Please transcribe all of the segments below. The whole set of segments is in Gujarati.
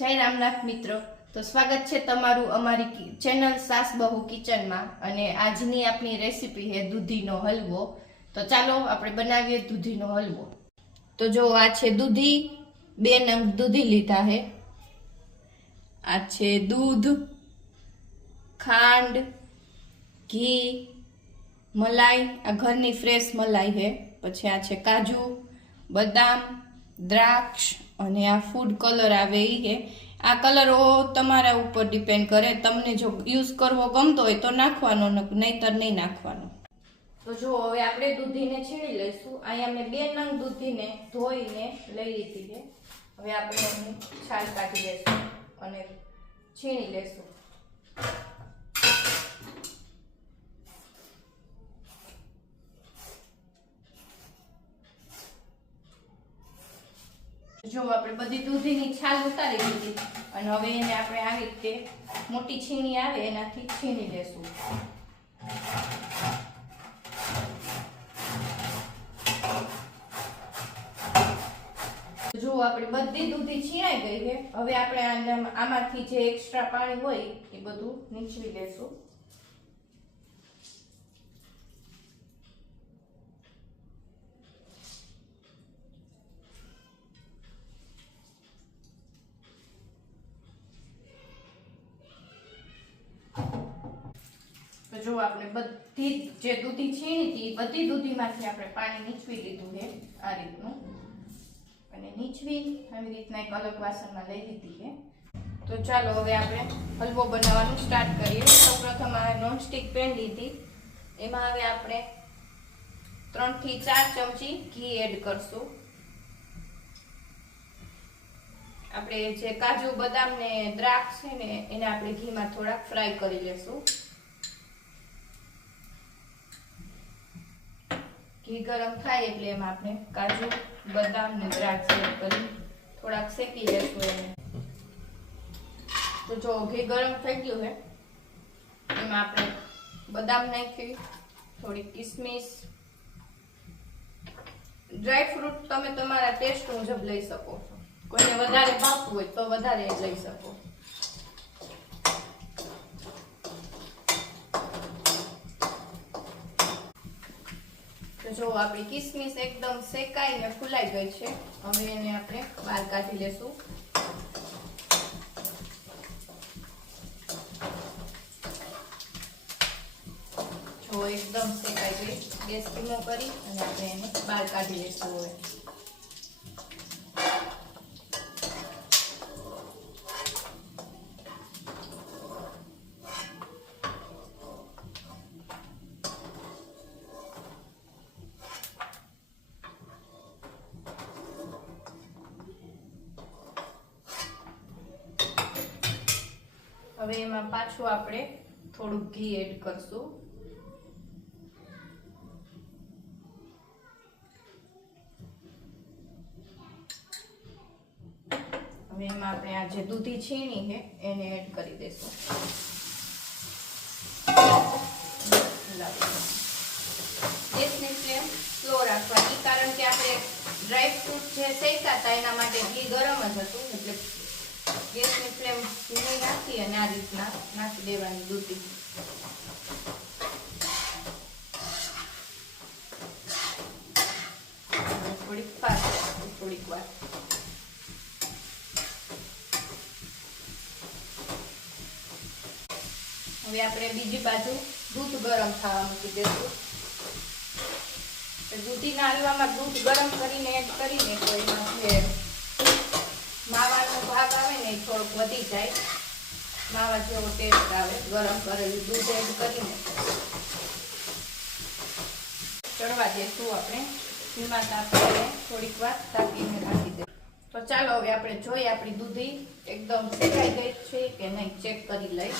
જય રામનાથ મિત્રો, તો સ્વાગત છે તમારું અમારી ચેનલ સાસ બહુ કિચનમાં. અને આજની આપણી રેસીપી છે દૂધીનો હલવો. તો ચાલો આપણે બનાવીએ દૂધીનો હલવો. તો જો આ છે દૂધી, 2 નંગ દૂધી લીધા છે. આ છે દૂધ, ખાંડ, ઘી, મલાઈ, આ ઘરની ફ્રેશ મલાઈ છે. પછી આ છે કાજુ, બદામ, દ્રાક્ષ અને આ ફૂડ કલર આવે એ છે. આ કલરો તમારા ઉપર ડિપેન્ડ કરે, તમને જો યુઝ કરવો ગમતો હોય તો નાખવાનો, નહીતર નહીં નાખવાનો. તો જો હવે આપણે દૂધીને છીણી લઈશું. અહીંયા મેં 2 નંગ દૂધીને ધોઈને લઈ લીધી છે. હવે આપણે એની છાલ કાઢી લઈશું અને છીણી લઈશું. જો આપણે બધી દૂધીની છાલ ઉતારી દીધી અને હવે એને આપણે આવી રીતે મોટી છીણી આવે એનાથી છીણી લેશું. જો આપણી બધી દૂધી છીણાઈ ગઈ છે. હવે આપણે આમાંથી જે એક્સ્ટ્રા પાણી હોય એ બધું નીચવી લેશું. તો જો આપણે બધી જે દૂધી છીણી હતી બધી દૂધીમાંથી આપણે પાણી નીચવી લીધું છે આ રીતનું. અને નીચવી આવી રીતના એક અલગ વાસણમાં લઈ લીધી છે. તો ચાલો હવે આપણે હલવો બનાવવાનું સ્ટાર્ટ કરીએ. સૌપ્રથમ આ નોનસ્ટિક પેન લીધી, એમાં હવે આપણે 3 થી 4 ચમચી ઘી એડ કરશું. આપણે જે કાજુ, બદામ ને દ્રાક્ષ છે ને એને આપણે ઘીમાં થોડાક ફ્રાય કરી લેશું. ઘી ગરમ થાય એટલે એમાં આપણે કાજુ, બદામ ને દ્રાક્ષ એડ કરી થોડાક શેકી લેશું એને. તો જો ઘી ગરમ થઈ ગયું છે, એમાં આપણે બદામ નાખી, થોડી કિસમિસ, ડ્રાય ફ્રૂટ તમે તમારા ટેસ્ટ મુજબ લઈ શકો છો. કોઈને વધારે ભાવતું હોય તો વધારે લઈ શકો. જો આપણી કિસમિસ એકદમ શેકાઈને ફૂલાઈ ગઈ છે. હવે એને આપણે બહાર કાઢી લેશું. જો એકદમ શેકાઈ ગઈ, ગેસ ધીમો કરી અને આપણે એને બહાર કાઢી લેશું. હવે એમાં પાછું આપણે થોડું ઘી એડ કરશું. હવે એમાં આપણે આ જે દૂધી છીણી છે એને એડ કરી દેશું. ગેસની ફ્લેમ સ્લો રાખવાની, કારણ કે આપણે ડ્રાય ફ્રૂટ જે શેકા હતા એના માટે ઘી ગરમ જ હતું, એટલે ગેસની ફ્લેમ ધીમી નાખી અને આ રીતના નાખી દેવાની દૂધી. થોડીક ફાસ્ટ થોડીક વાર. હવે આપણે બીજી બાજુ દૂધ ગરમ થવા મૂકી દઈશું. દૂધીના હલવામાં દૂધ ગરમ કરીને એડ કરીને તો એમાં જે માવાનો ભાગ આવે ને એ થોડોક વધી જાય, માવા જેવો ટેસ્ટ આવે. ગરમ કરેલું દૂધ એડ કરીને ચડવા દેશું આપણે ધીમા તાપે, થોડીક વાર તાપીને રાખી દે. તો ચાલો હવે આપણે જોઈએ આપણી દૂધી એકદમ શેકાઈ ગઈ છે કે નહીં, ચેક કરી લઈ.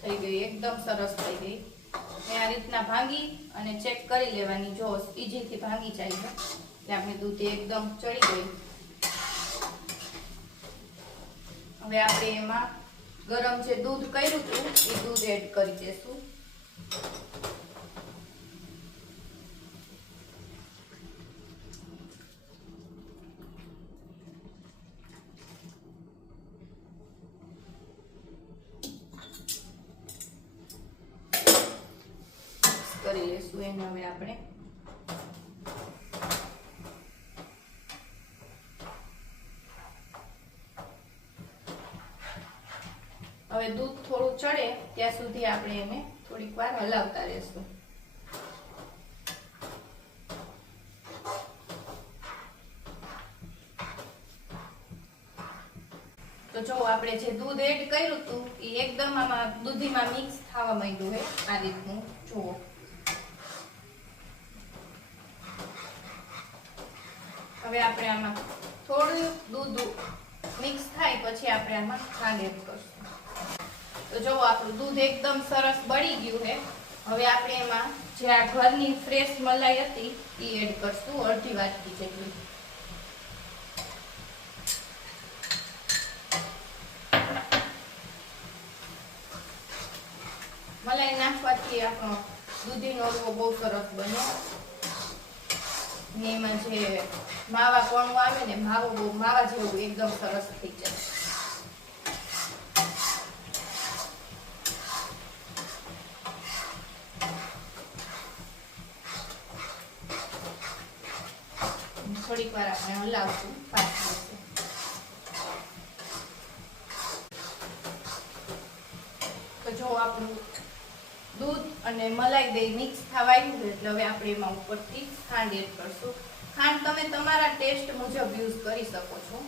થઈ ગઈ, એકદમ સરસ થઈ ગઈ. આ રીતના ભાંગી અને ચેક કરી લેવાની. જો ઈઝીથી ભાંગી જાય છે એટલે આપણી દૂધી એકદમ ચડી ગઈ. હવે આપણે એમાં ગરમ જે દૂધ કર્યું હતું એ દૂધ એડ કરી દેશું. દઈશું એને હવે આપણે. હવે દૂધ થોડું ચડે ત્યાં સુધી આપણે એને થોડીક વાર હલાવતા રહેશું. તો જો આપણે જે દૂધ એડ કર્યું હતું એ એકદમ આમાં દૂધીમાં મિક્સ થવા માંડ્યું છે આ રીતનું જુઓ. હવે આપણે આમાં થોડું દૂધ મિક્સ થાય પછી આપણે આમાં ખાંડ એડ કરશું. તો જો આપણું દૂધ એકદમ સરસ બળી ગયું છે. હવે આપણે એમાં જે આ ઘરની ફ્રેશ મલાઈ હતી એ એડ કરશું, અડધી વાટકી જેટલી. મલાઈ નાખવાથી આપણો દૂધીનો હલવો બહુ સરસ બને ને એમાં જે માવા પણું આવે ને માવા જેવું એકદમ સરસ થઈ જાય. થોડીક વાર આપણે હલાવશું 5 મિનિટ. તો જો આપણું દૂધ અને મલાઈ બે મિક્સ થવા આવ્યું છે એટલે હવે આપણે એમાં ઉપરથી ખાંડ એડ કરશું. ખાંડ તમે તમારા ટેસ્ટ મુજબ યુઝ કરી શકો છો.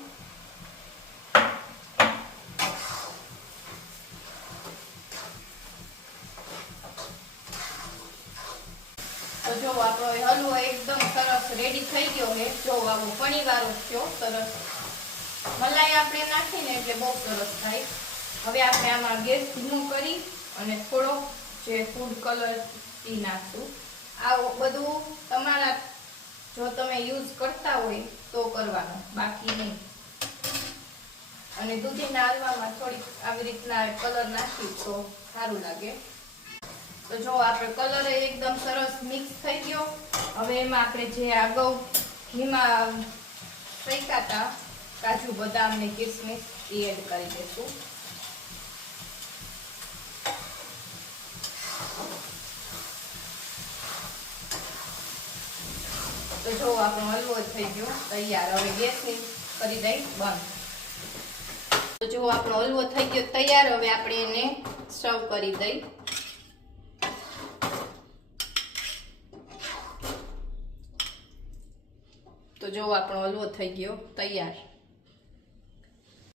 તો જો આપણો હલવો એકદમ સરસ રેડી થઈ ગયો છે. જો આવો પણીવાળો થયો સરસ. મલાઈ આપણે નાખીને એટલે બહુ સરસ થાય. હવે આપણે આમાં ગેસ ધીમો કરી અને થોડો જે ફૂડ કલર એ નાખશું. આ બધું તમારા જો તમે યુઝ કરતા હોય તો કરવાનું, બાકી નહીં. અને દૂધીના હલવામાં થોડીક આવી રીતના કલર નાખ્યું તો સારું લાગે. તો જો આપણે કલર એકદમ સરસ મિક્સ થઈ ગયો. હવે એમાં આપણે જે અગાઉ ઘીમાં શેક્યા હતા કાજુ બદામ ને કિસમિસ એ એડ કરી દઈશું. તો જો આપણો હલવો થઈ ગયો તૈયાર. હવે ગેસની કરી દઈ બંધ. તો જો આપણો હલવો થઈ ગયો તૈયાર. હવે આપણે એને સર્વ કરી દઈ. તો જો આપણો હલવો થઈ ગયો તૈયાર.